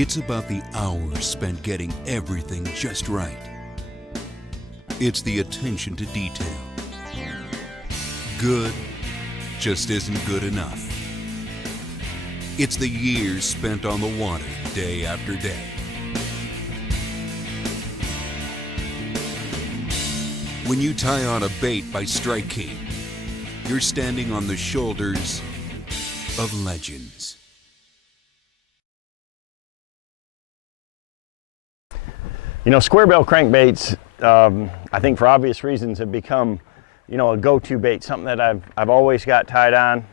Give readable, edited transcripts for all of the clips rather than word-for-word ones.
It's about the hours spent getting everything just right. It's the attention to detail. Good just isn't good enough. It's the years spent on the water day after day. When you tie on a bait by Strike King, you're standing on the shoulders of legends. You know, square bill crankbaits, I think for obvious reasons, have become, you know, a go-to bait, something that I've always got tied on.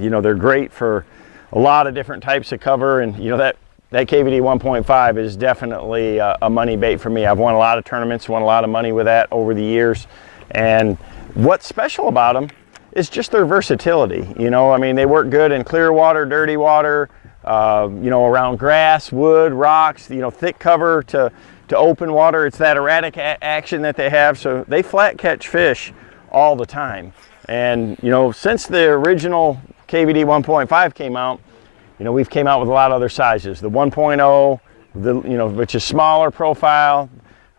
You know, they're great for a lot of different types of cover, and you know that KVD 1.5 is definitely a money bait for me. I've won a lot of tournaments, won a lot of money with that over the years, and what's special about them is just their versatility. You know, I mean, they work good in clear water, dirty water, you know, around grass, wood, rocks, you know, thick cover to open water. It's that erratic action that they have, so they flat catch fish all the time. And you know, since the original KVD 1.5 came out, you know, we've came out with a lot of other sizes. The 1.0, you know, which is smaller profile,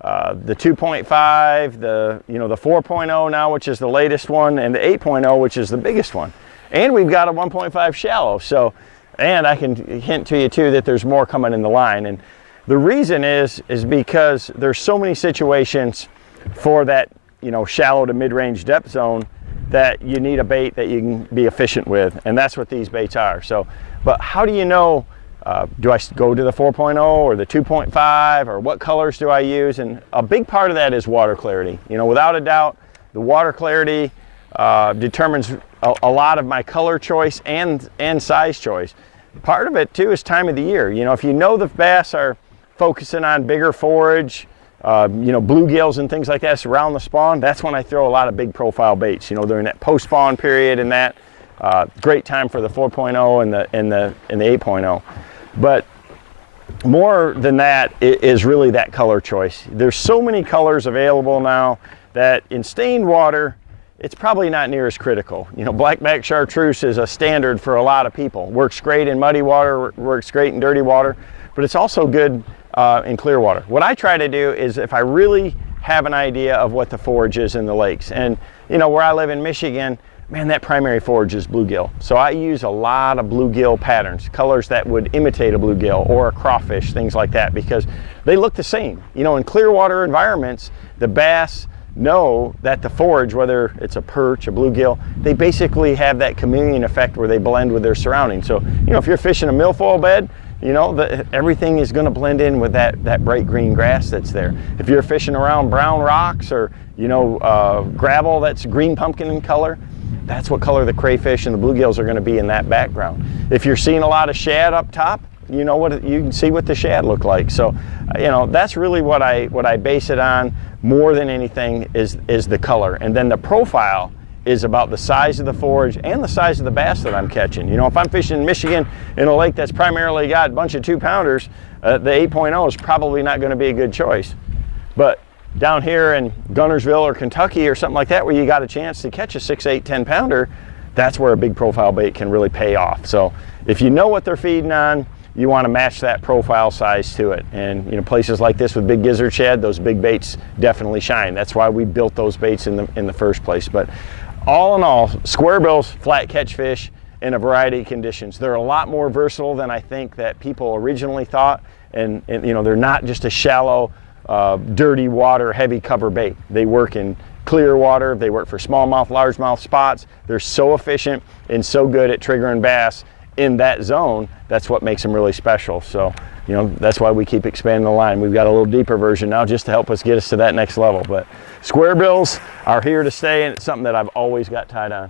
the 2.5, the 4.0 now, which is the latest one, and the 8.0, which is the biggest one. And we've got a 1.5 shallow. So, and I can hint to you too that there's more coming in the line. And the reason is because there's so many situations for that, you know, shallow to mid-range depth zone that you need a bait that you can be efficient with, and that's what these baits are. So, but how do you know, do I go to the 4.0 or the 2.5, or what colors do I use? And a big part of that is water clarity. You know, without a doubt, the water clarity determines a lot of my color choice and size choice. Part of it too is time of the year. You know, if you know the bass are focusing on bigger forage, you know, bluegills and things like that around the spawn, that's when I throw a lot of big profile baits. You know, during that post-spawn period, and that great time for the 4.0 and the 8.0. But more than that is really that color choice. There's so many colors available now that in stained water, it's probably not near as critical. You know, blackback chartreuse is a standard for a lot of people. Works great in muddy water, works great in dirty water, but it's also good in clear water. What I try to do is, if I really have an idea of what the forage is in the lakes, and you know, where I live in Michigan, man, that primary forage is bluegill. So I use a lot of bluegill patterns, colors that would imitate a bluegill or a crawfish, things like that, because they look the same. You know, in clear water environments, the bass know that the forage, whether it's a perch, a bluegill, they basically have that chameleon effect where they blend with their surroundings. So, you know, if you're fishing a milfoil bed, you know, everything is going to blend in with that bright green grass that's there. If you're fishing around brown rocks or, you know, gravel that's green pumpkin in color, that's what color the crayfish and the bluegills are going to be in that background. If you're seeing a lot of shad up top, you know what, you can see what the shad look like. So, you know, that's really what I base it on more than anything is the color. And then the profile is about the size of the forage and the size of the bass that I'm catching. You know, if I'm fishing in Michigan in a lake that's primarily got a bunch of 2-pounders, the 8.0 is probably not going to be a good choice. But down here in Gunnersville or Kentucky or something like that, where you got a chance to catch a 6, 8, 10-pounder, that's where a big profile bait can really pay off. So if you know what they're feeding on, you want to match that profile size to it. And you know, places like this with big gizzard shad, those big baits definitely shine. That's why we built those baits in the first place. But all in all, square bills flat catch fish in a variety of conditions. They're a lot more versatile than I think that people originally thought. And you know, they're not just a shallow, dirty water, heavy cover bait. They work in clear water. They work for smallmouth, largemouth spots. They're so efficient and so good at triggering bass in that zone. That's what makes them really special. So, you know, that's why we keep expanding the line. We've got a little deeper version now just to help us get us to that next level. But square bills are here to stay, and it's something that I've always got tied on.